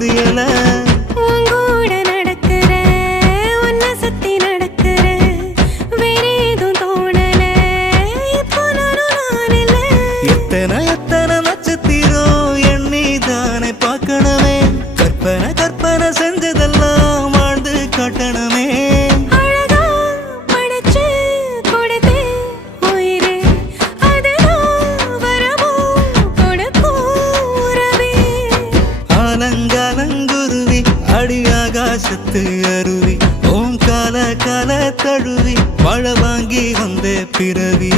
புரியல உங்கூட நடக்கிற உன்னை சுத்தி நடக்கிற வேற ஏதும் தோணல இப்போ நான் இல்ல எத்தனை எத்தனை நட்சத்திரம் எண்ணி தானே பார்க்கணுமே கற்பனை கற்பனை செஞ்சதெல்லாம் வாழ்ந்து காட்டணுமே அழகா படைச்சு கொடுத்தே உயிரே அதுதான் வரமோ கொடுக்கும் உறவே ஆலங்காலங்குருவி அடியாகாசத்து அருவி ஓம் கால கால தழுவி மழை வாங்கி வந்த பிறவி